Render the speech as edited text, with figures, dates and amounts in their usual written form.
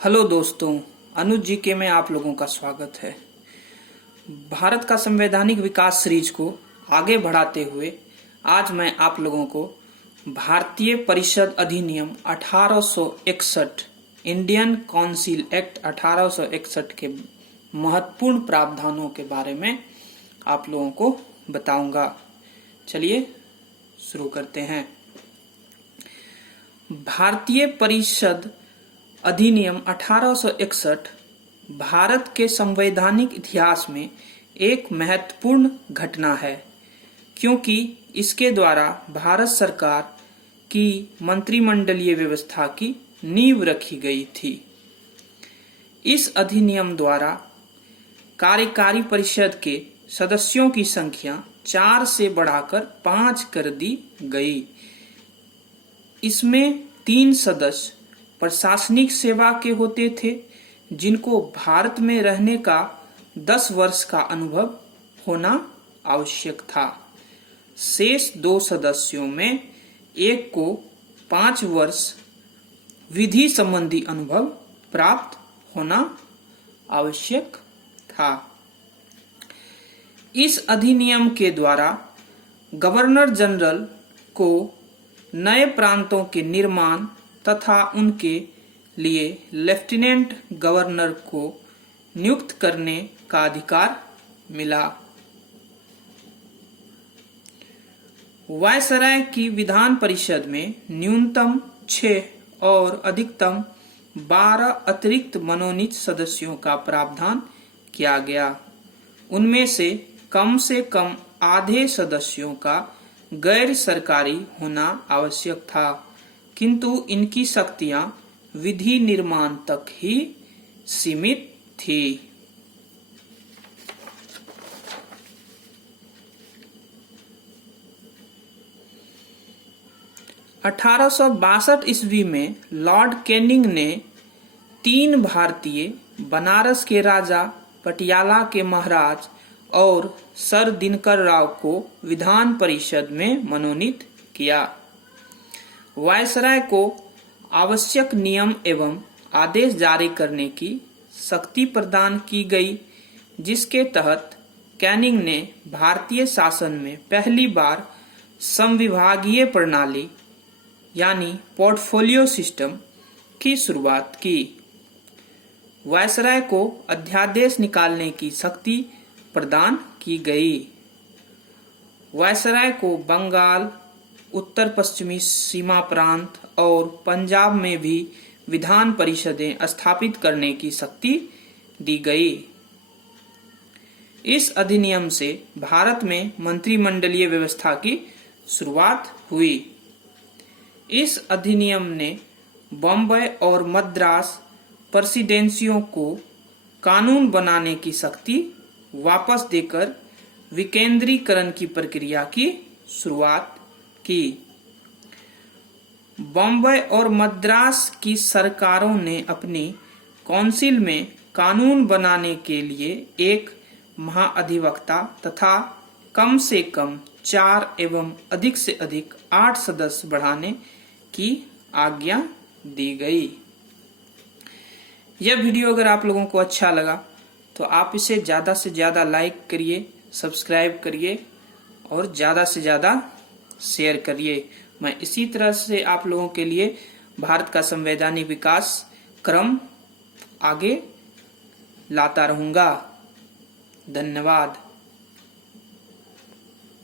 Hello दोस्तों, अनुज जी के में आप लोगों का स्वागत है। भारत का संवैधानिक विकास सीरीज को आगे बढ़ाते हुए आज मैं आप लोगों को भारतीय परिषद अधिनियम 1861 इंडियन काउंसिल एक्ट 1861 के महत्वपूर्ण प्रावधानों के बारे में आप लोगों को बताऊंगा। चलिए शुरू करते हैं। भारतीय परिषद अधिनियम 1861 भारत के संवैधानिक इतिहास में एक महत्वपूर्ण घटना है, क्योंकि इसके द्वारा भारत सरकार की मंत्रिमंडलीय व्यवस्था की नींव रखी गई थी। इस अधिनियम द्वारा कार्यकारी परिषद के सदस्यों की संख्या 4 से बढ़ाकर 5 कर दी गई। इसमें 3 सदस्य प्रशासनिक सेवा के होते थे, जिनको भारत में रहने का 10 वर्ष का अनुभव होना आवश्यक था। शेष 2 सदस्यों में एक को 5 वर्ष विधि संबंधी अनुभव प्राप्त होना आवश्यक था। इस अधिनियम के द्वारा गवर्नर जनरल को नए प्रांतों के निर्माण तथा उनके लिए लेफ्टिनेंट गवर्नर को नियुक्त करने का अधिकार मिला। वायसराय की विधान परिषद में न्यूनतम 6 और अधिकतम 12 अतिरिक्त मनोनीत सदस्यों का प्रावधान किया गया। उनमें से कम आधे सदस्यों का गैर सरकारी होना आवश्यक था, किंतु इनकी शक्तियां विधि निर्माण तक ही सीमित थी। 1862 ईस्वी में लॉर्ड कैनिंग ने 3 भारतीय, बनारस के राजा, पटियाला के महाराज और सर दिनकर राव को विधान परिषद में मनोनीत किया। वायसराय को आवश्यक नियम एवं आदेश जारी करने की शक्ति प्रदान की गई, जिसके तहत कैनिंग ने भारतीय शासन में पहली बार समविभागीय प्रणाली यानी पोर्टफोलियो सिस्टम की शुरुआत की। वायसराय को अध्यादेश निकालने की शक्ति प्रदान की गई। वायसराय को बंगाल, उत्तर पश्चिमी सीमा प्रांत और पंजाब में भी विधान परिषदें स्थापित करने की शक्ति दी गई। इस अधिनियम से भारत में मंत्रिमंडलीय व्यवस्था की शुरुआत हुई। इस अधिनियम ने बॉम्बे और मद्रास प्रेसिडेंसियों को कानून बनाने की शक्ति वापस देकर विकेंद्रीकरण की प्रक्रिया की शुरुआत की। बॉम्बे और मद्रास की सरकारों ने अपनी काउंसिल में कानून बनाने के लिए एक महाअधिवक्ता तथा कम से कम 4 एवं अधिक से अधिक 8 सदस्य बढ़ाने की आज्ञा दी गई। यह वीडियो अगर आप लोगों को अच्छा लगा तो आप इसे ज़्यादा से ज़्यादा लाइक करिए, सब्सक्राइब करिए और ज़्यादा से ज़्यादा शेयर करिए। मैं इसी तरह से आप लोगों के लिए भारत का संवैधानिक विकास क्रम आगे लाता रहूँगा। धन्यवाद।